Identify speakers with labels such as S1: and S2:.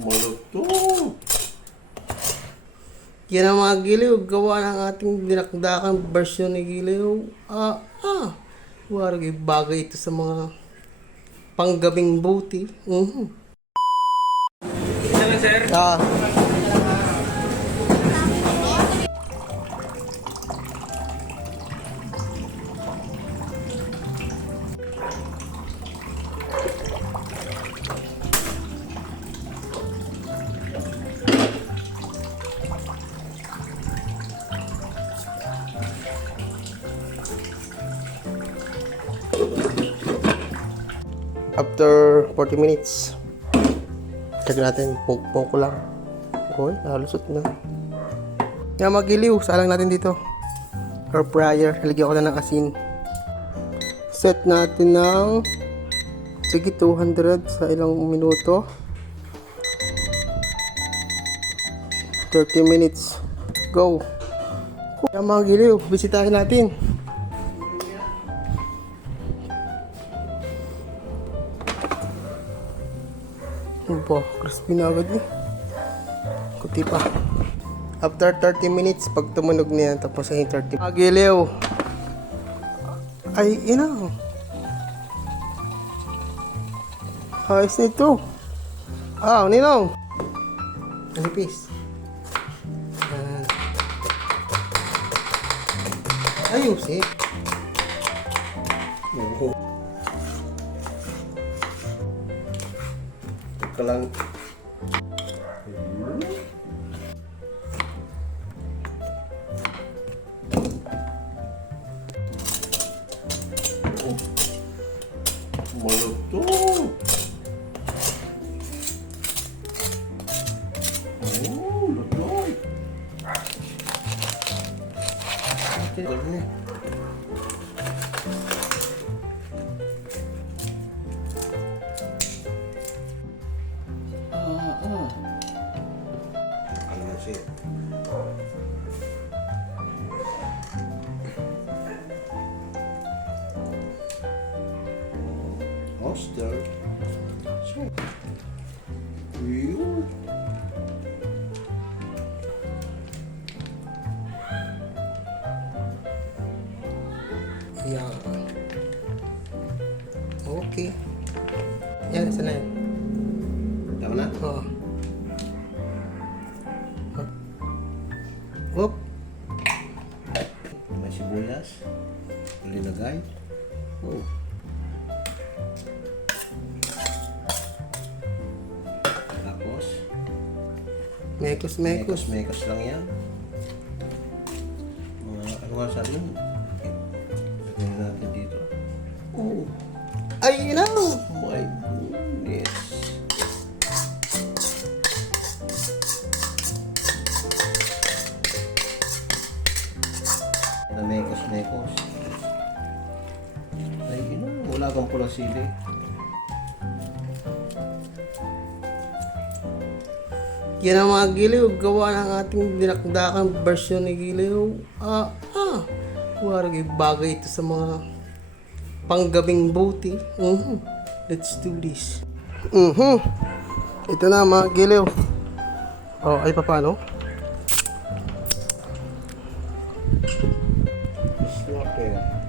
S1: Malutong.
S2: Yan ang mga giliw, gawa ng ating dinakdakang version ni giliw. Ah, ah. Warag bagay ito sa mga panggabing buti. Mhm. Ah. After 40 minutes, check natin, ko lang. Okay, nalusot na. Yan magiliw, salang natin dito. Air fryer, halagyan ko na ng asin. Set natin ng sige 200 sa ilang minuto. 30 minutes. Go. Yan mga giliw, bisitahin natin. Ano ba? Crispy na agad eh. Kuti pa. After 30 minutes, pag tumunog na yan, tapos ay 30 Agiliw. Ay, ina. Ayos nito. Ah, ninong. Alipis. Ah. Ayos eh. Oo. Teka lang.
S1: Malutong. Oh, lutong. Ito na. Ah, Oster. So. Yun.
S2: Yan. Okay. Yan, isa na yun.
S1: Tama na?
S2: Oo. Oop.
S1: May sibuyas. Linagay. Oh.
S2: Mekos, mekos.
S1: mekos lang yan. Mga, ano nga sabi yun? Lagyan natin dito. Oh,
S2: Ay, ina!
S1: my goodness. Na mekos, mekos. Ay, ino, wala kang pulang sili.
S2: Yan ang mga giliw, gawa ng ating dinakdakan version ni giliw. Ah, ah, warag bagay ito sa mga panggabing buti. Mm-hmm. Let's do this. Mm-hmm. Ito na mga giliw. Oh, ay pa paano? It's not there.